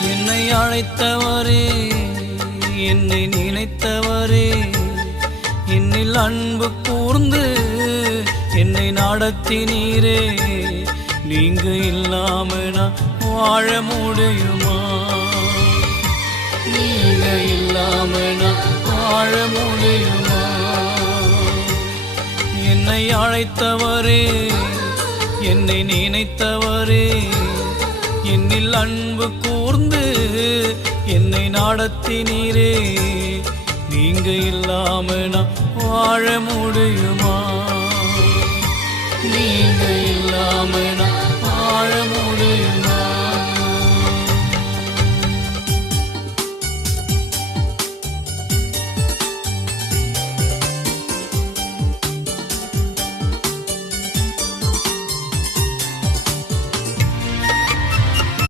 என்னை அழைத்தவரே, என்னை நினைத்தவரே, என்னில் அன்பு கூர்ந்து என்னை நடத்தினீரே. நீங்க இல்லாம நான் வாழ முடியுமா? நீங்க இல்லாம நான் வாழ முடியுமா? என்னை அழைத்தவரே, என்னை நினைத்தவரே, என்னில் அன்பு கூர்ந்து என்னை நடத்தினீரே. நீங்க இல்லாம நான் வாழ முடியுமா? நீங்க இல்லாம நான் வாழ முடியுமா?